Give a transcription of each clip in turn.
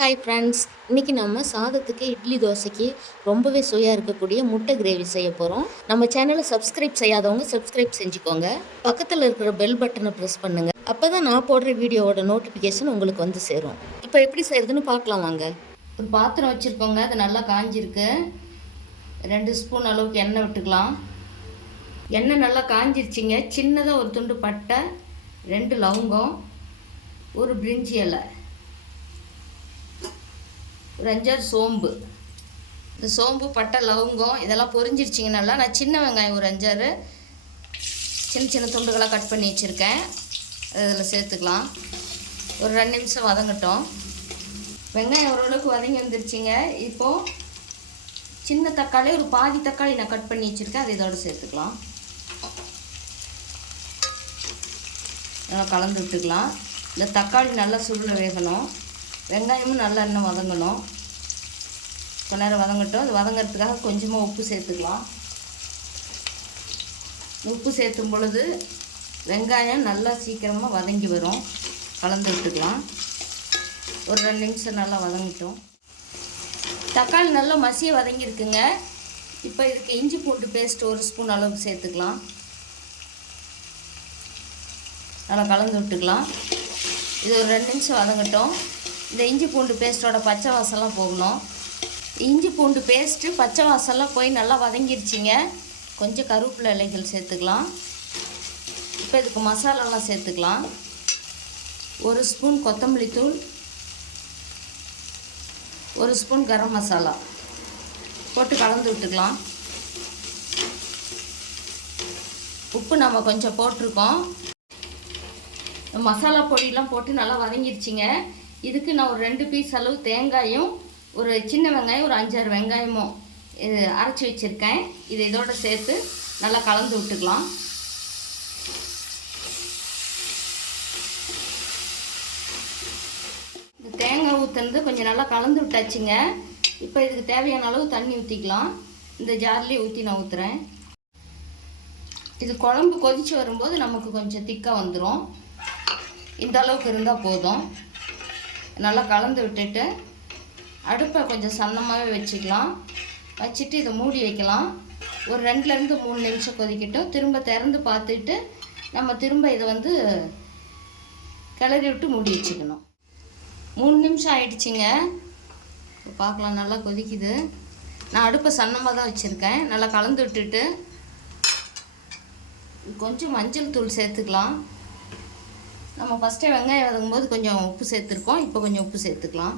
Hi friends இன்றைக்கி நம்ம சாதத்துக்கு இட்லி தோசைக்கு ரொம்பவே சுவையாக இருக்கக்கூடிய முட்டை கிரேவி செய்ய போகிறோம் நம்ம சேனலை சப்ஸ்கிரைப் செய்யாதவங்க சப்ஸ்கிரைப் செஞ்சுக்கோங்க. பக்கத்தில் இருக்கிற பெல் பட்டனை ப்ரெஸ் பண்ணுங்கள் அப்போ தான் நான் போடுற வீடியோவோட நோட்டிஃபிகேஷன் உங்களுக்கு வந்து சேரும். இப்போ எப்படி செய்கிறதுன்னு பார்க்கலாம் வாங்க. ஒரு பாத்திரம் வச்சுருக்கோங்க. அது நல்லா காஞ்சிருக்கு. ரெண்டு ஸ்பூன் அளவுக்கு எண்ணெய் விட்டுக்கலாம். எண்ணெய் நல்லா காஞ்சிருச்சிங்க. சின்னதாக ஒரு துண்டு பட்டை ரெண்டு லவங்கம் ஒரு பிரிஞ்சி இலை. ஒரு சோம்பு. இந்த சோம்பு பட்டை லவங்கம் இதெல்லாம் பொரிஞ்சிருச்சிங்க நல்லா நான் சின்ன வெங்காயம் ஒரு அஞ்சாறு சின்ன சின்ன துண்டுகளாக கட் பண்ணி வச்சுருக்கேன். இதில் சேர்த்துக்கலாம். ஒரு ரெண்டு நிமிஷம் வதங்கட்டும். வெங்காயம் ஓரளவுக்கு வதங்கி வந்துருச்சுங்க இப்போது சின்ன தக்காளி ஒரு பாதி தக்காளி நான் கட் பண்ணி வச்சுருக்கேன். அதை இதோடு சேர்த்துக்கலாம். நல்லா கலந்து விட்டுக்கலாம். இந்த தக்காளி நல்லா சுருளை வேகணும். வெங்காயமும் நல்லா இன்னும் வதங்கணும். கொஞ்ச நேரம் வதங்கட்டும். அது வதங்கிறதுக்காக கொஞ்சமாக உப்பு சேர்த்துக்கலாம். உப்பு சேர்த்தும் பொழுது வெங்காயம் நல்லா சீக்கிரமாக வதங்கி வரும். கலந்து விட்டுக்கலாம். ஒரு ரெண்டு நிமிஷம் நல்லா வதங்கிட்டோம். தக்காளி நல்லா மசிய வதங்கியிருக்குங்க. இப்போ இதுக்கு இஞ்சி பூண்டு பேஸ்ட் ஒரு ஸ்பூன் அளவுக்கு சேர்த்துக்கலாம். நல்லா கலந்து விட்டுக்கலாம். இது ஒரு ரெண்டு நிமிஷம் வதங்கட்டும். இந்த இஞ்சி பூண்டு பேஸ்ட்டோட பச்சை வாசலாம் போகணும் இஞ்சி பூண்டு பேஸ்ட்டு பச்சை வாசலாம் போய் நல்லா வதங்கிருச்சிங்க. கொஞ்சம் கருவேப்பிலை இலைகள் சேர்த்துக்கலாம். இப்போ இதுக்கு மசாலாலாம் சேர்த்துக்கலாம். ஒரு ஸ்பூன் கொத்தமல்லி தூள் ஒரு ஸ்பூன் கரம் மசாலா போட்டு கலந்து விட்டுக்கலாம். உப்பு நம்ம கொஞ்சம் போட்டிருக்கோம். மசாலா பொடியெலாம் போட்டு நல்லா வதங்கிருச்சிங்க. இதுக்கு நான் ஒரு ரெண்டு பீஸ் அளவு தேங்காயும் ஒரு சின்ன வெங்காயம் ஒரு அஞ்சாறு வெங்காயமும் இது அரைச்சி வச்சுருக்கேன். இது இதோட சேர்த்து நல்லா கலந்து விட்டுக்கலாம். இந்த தேங்காய் ஊற்றுனது கொஞ்சம் நல்லா கலந்து விட்டாச்சுங்க. இப்போ இதுக்கு தேவையான அளவு தண்ணி ஊற்றிக்கலாம் இந்த ஜார்லேயே ஊற்றி நான் ஊற்றுறேன் இது குழம்பு கொதித்து வரும்போது நமக்கு கொஞ்சம் திக்காக வந்துடும் இந்த அளவுக்கு இருந்தால் போதும். நல்லா கலந்து விட்டுட்டு அடுப்பை கொஞ்சம் சன்னமாகவே வச்சுக்கலாம். வச்சுட்டு இதை மூடி வைக்கலாம். ஒரு ரெண்டுலேருந்து மூணு நிமிஷம் கொதிக்கட்டும். திரும்ப திறந்து பார்த்துட்டு நம்ம திரும்ப இதை வந்து கிளறி விட்டு மூடி வச்சுக்கணும். மூணு நிமிஷம் ஆயிடுச்சுங்க. பார்க்கலாம் நல்லா கொதிக்குது. நான் அடுப்பை சன்னமாக தான் வச்சுருக்கேன். நல்லா கலந்து விட்டுட்டு கொஞ்சம் மஞ்சள் தூள் சேர்த்துக்கலாம். நம்ம ஃபஸ்ட்டே வெங்காயம் வதங்கும் போது கொஞ்சம் உப்பு சேர்த்துருக்கோம். இப்போ கொஞ்சம் உப்பு சேர்த்துக்கலாம்.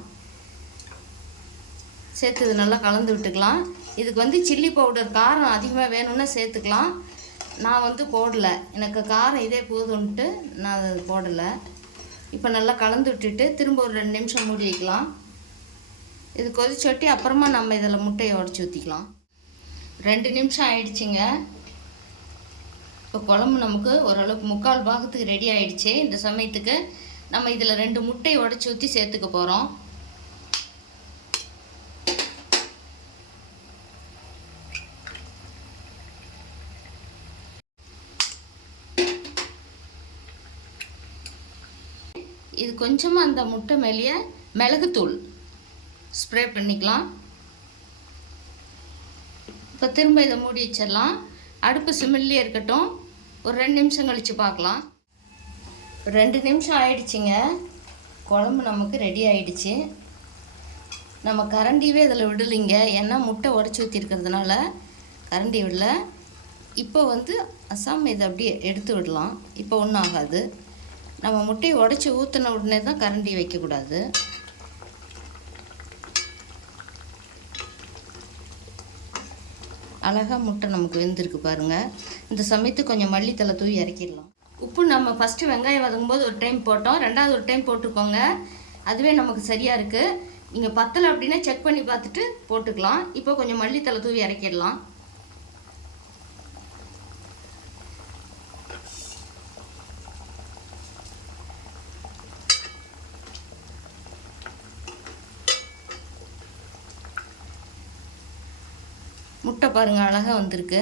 சேர்த்து இது நல்லா கலந்து விட்டுக்கலாம். இதுக்கு வந்து சில்லி பவுடர் காரம் அதிகமாக வேணும்னா சேர்த்துக்கலாம். நான் வந்து போடலை. எனக்கு காரம் இதே போதும்ன்ட்டு நான் அது போடலை. இப்போ நல்லா கலந்து விட்டுட்டு திரும்ப ஒரு ரெண்டு நிமிஷம் மூடி வைக்கலாம். இது கொதிச்சொட்டி அப்புறமா நம்ம இதில் முட்டையை உடச்சி ஊற்றிக்கலாம் ரெண்டு நிமிஷம் ஆயிடுச்சுங்க. இப்போ குழம்பு நமக்கு ஓரளவுக்கு முக்கால் பாகத்துக்கு ரெடி ஆயிடுச்சு. இந்த சமயத்துக்கு நம்ம இதில் ரெண்டு முட்டை உடச்சி ஊற்றி சேர்த்துக்க போகிறோம் இது கொஞ்சமாக அந்த முட்டை மேலேயே மிளகுத்தூள் ஸ்ப்ரே பண்ணிக்கலாம். இப்போ திரும்ப இதை மூடி வச்சிடலாம். அடுப்பு சிமில்லே இருக்கட்டும். ஒரு ரெண்டு நிமிஷம் கழித்து பார்க்கலாம். ரெண்டு நிமிஷம் ஆயிடுச்சுங்க. குழம்பு நமக்கு ரெடி ஆயிடுச்சு. நம்ம கரண்டியவே இதில் விடலைங்க. ஏன்னா முட்டை உடச்சி ஊற்றிருக்கிறதுனால கரண்டி விடல. இப்போ வந்து அசாம் இதை அப்படியே எடுத்து விடலாம். இப்போ ஒன்றும் ஆகாது. நம்ம முட்டையை உடச்சி ஊற்றின உடனே தான் கரண்டி வைக்கக்கூடாது. அழகாக முட்டை நமக்கு வெந்திருக்கு பாருங்கள் இந்த சமயத்து கொஞ்சம் மல்லித்தலை தூவி இறக்கிடலாம். உப்பு நம்ம ஃபஸ்ட்டு வெங்காயம் வதங்கும்போது ஒரு டைம் போட்டோம். ரெண்டாவது ஒரு டைம் போட்டுக்கோங்க. அதுவே நமக்கு சரியாக இருக்குது நீங்கள் பத்தலை அப்படின்னா செக் பண்ணி பார்த்துட்டு போட்டுக்கலாம். இப்போ கொஞ்சம் மல்லித்தலை தூவி இறக்கிடலாம். முட்டை பாருங்கள் அழகாக வந்திருக்கு.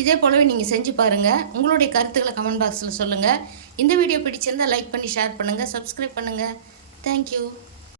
இதே போலவே நீங்கள் செஞ்சு பாருங்கள் உங்களுடைய கருத்துக்களை கமெண்ட் பாக்ஸில் சொல்லுங்கள் இந்த வீடியோ பிடிச்சிருந்தால் லைக் பண்ணி ஷேர் பண்ணுங்கள் சப்ஸ்கிரைப் பண்ணுங்கள் தேங்க்யூ